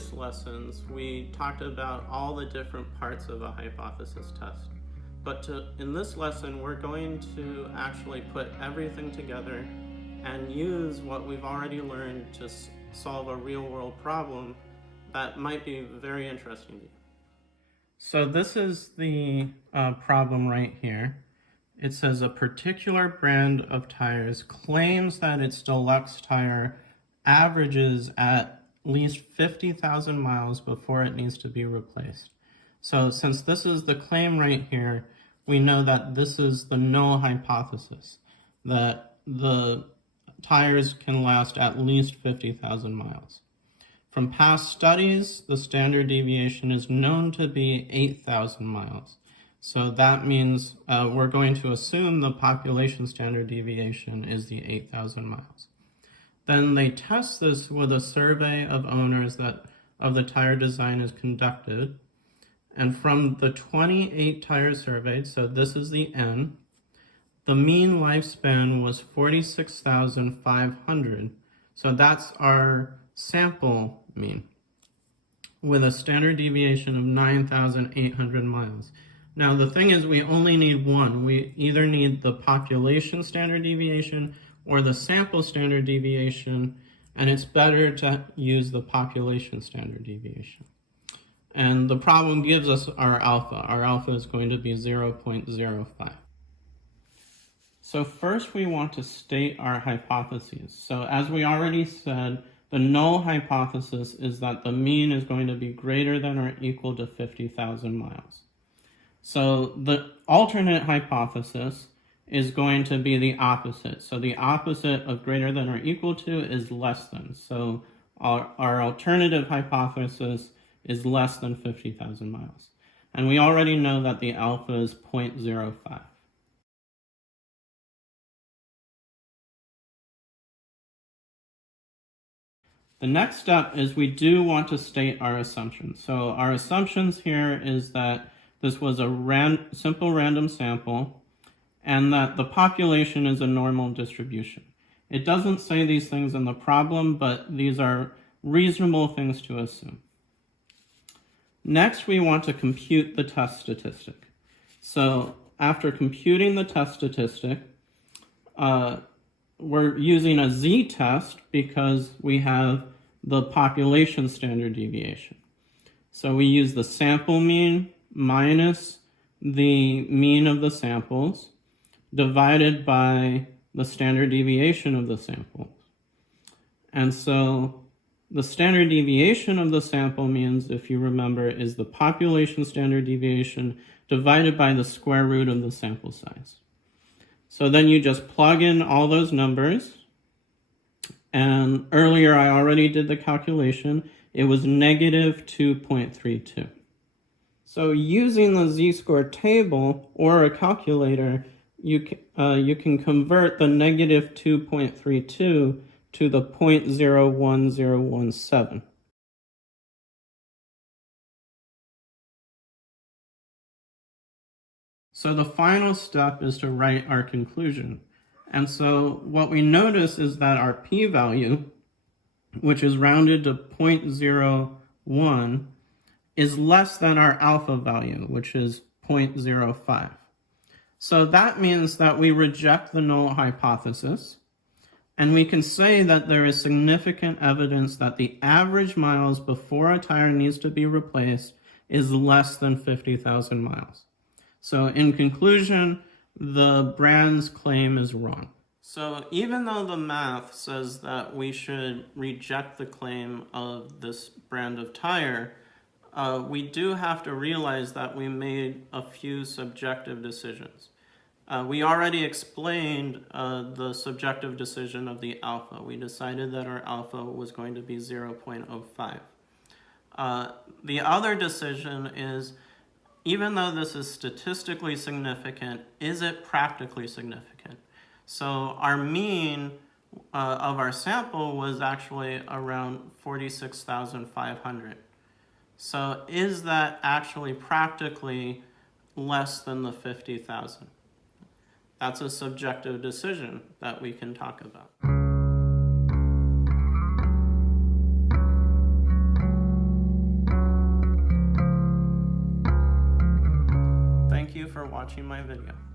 previous lessons, we talked about all the different parts of a hypothesis test. But in this lesson, we're going to actually put everything together and use what we've already learned to solve a real-world problem that might be very interesting to you. So this is the problem right here. It says a particular brand of tires claims that its deluxe tire averages at least 50,000 miles before it needs to be replaced. So since this is the claim right here, we know that this is the null hypothesis, that the tires can last at least 50,000 miles. From past studies, the standard deviation is known to be 8,000 miles. So that means we're going to assume the population standard deviation is the 8,000 miles. Then they test this with a survey of owners that of the tire design is conducted. And from the 28 tires surveyed, so this is the N, the mean lifespan was 46,500. So that's our sample mean, with a standard deviation of 9,800 miles. Now the thing is, we only need one. We either need the population standard deviation or the sample standard deviation, and it's better to use the population standard deviation. And the problem gives us our alpha. Our alpha is going to be 0.05. So first we want to state our hypotheses. So as we already said, the null hypothesis is that the mean is going to be greater than or equal to 50,000 miles. So the alternate hypothesis is going to be the opposite. So the opposite of greater than or equal to is less than. So our alternative hypothesis is less than 50,000 miles. And we already know that the alpha is 0.05. The next step is we do want to state our assumptions. So our assumptions here is that this was a simple random sample and that the population is a normal distribution. It doesn't say these things in the problem, but these are reasonable things to assume. Next, we want to compute the test statistic. So after computing the test statistic, we're using a z-test because we have the population standard deviation. So we use the sample mean minus the mean of the samples divided by the standard deviation of the samples. And so the standard deviation of the sample means, if you remember, is the population standard deviation divided by the square root of the sample size. So then you just plug in all those numbers. And earlier I already did the calculation. It was negative 2.32. So using the z-score table or a calculator, you can convert the negative 2.32 to the 0.01017. So the final step is to write our conclusion. And so what we notice is that our p-value, which is rounded to 0.01, is less than our alpha value, which is 0.05. So that means that we reject the null hypothesis, and we can say that there is significant evidence that the average miles before a tire needs to be replaced is less than 50,000 miles. So in conclusion, the brand's claim is wrong. So even though the math says that we should reject the claim of this brand of tire, we do have to realize that we made a few subjective decisions. We already explained the subjective decision of the alpha. We decided that our alpha was going to be 0.05. The other decision is, even though this is statistically significant, is it practically significant? So our mean of our sample was actually around 46,500. So is that actually practically less than the 50,000? That's a subjective decision that we can talk about. for watching my video.